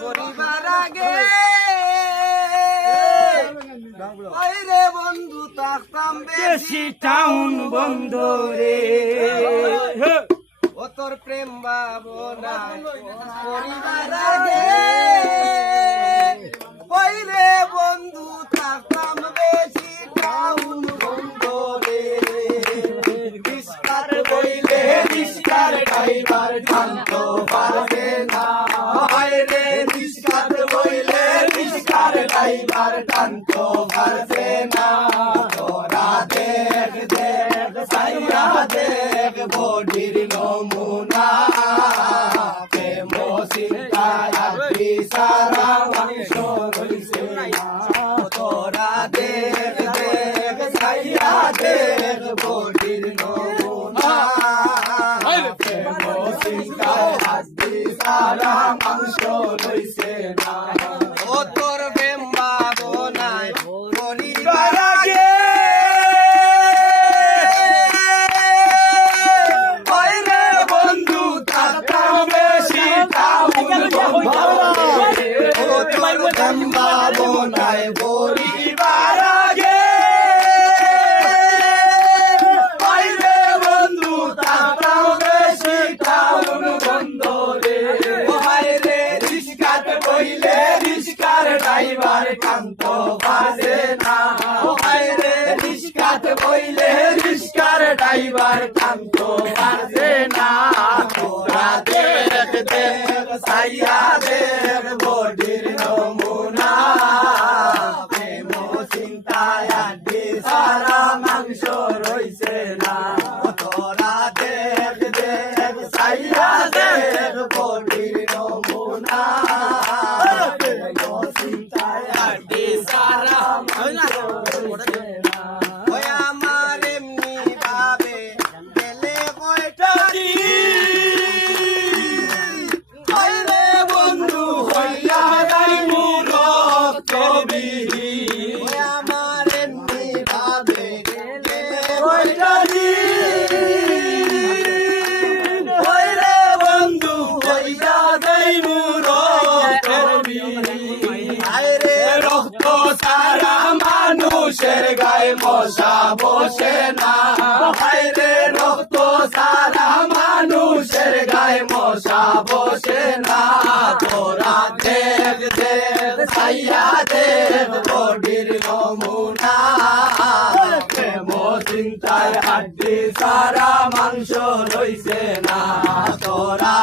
পরিবার আগে বাইরে বন্ধু থাকতাম বেশি টাউন বন্ধরে ও তোর প্রেম ভাবনা পরিবার আগে বাইরে বন্ধু থাকতাম বেশি টাউন বন্ধরে বিস্তার বইলে বিস্তার ড্রাইভার জানতো পারবে না বাইরে বিস্তার বইলে বিস্তার ড্রাইভার জানতো পারবে না তোরা দেখ দেখ সাইয়া দেখ বডির নমুনা প্রেম চিন্তায় সারা মাংস রইছে তোরা দেখ দেখ সাইয়া দেখ বডির নমুনা প্রেম চিন্তায় সারা মাংস রইছে না ও তোর প্রেম ভাবনায় পরিবার আগে বাইরে বন্ধু থাকতাম বেশি টাউন বন্ধরে ও তোর প্রেম ভাবনায় পরিবার আগে বাইরে বন্ধু থাকতাম বেশি টাউন বন্ধরে বাইরে রিস্কাত বইলে রিস্কার ড্রাইভার কান্ত বাজে না বাইরে রিস্কাত বইলে রিস্কার ড্রাইভার কান্ত বাজে না তোরা দেখ দেখ সাইয়া দেখ বডির নমুনা প্রেম চিন্তায় সারা মাংস রইছে না তোরা দেখ দেখ সাইয়া দেখ বডির নমুনা প্রেম চিন্তায় সারা মাংস রইছে না ওই আমার এমনি ভাবে গেলে কয়টা দিন বন্ধু হইয়া যাই মুরত কবি ওই আমার এমনি ভাবে গেলে কয়টা দিন হইলে বন্ধু হইয়া যাই মুরত কবি আরে রক্ত সারা মানুষের গায়ে মশা বসে না বাইরে রক্ত সারা মানুষের গায়ে মশা বসে না তোরা দেখ দেখ সাইয়া দেখ বডির নমুনা প্রেম চিন্তায় হাড্ডি সারা মাংস রইছে না তোরা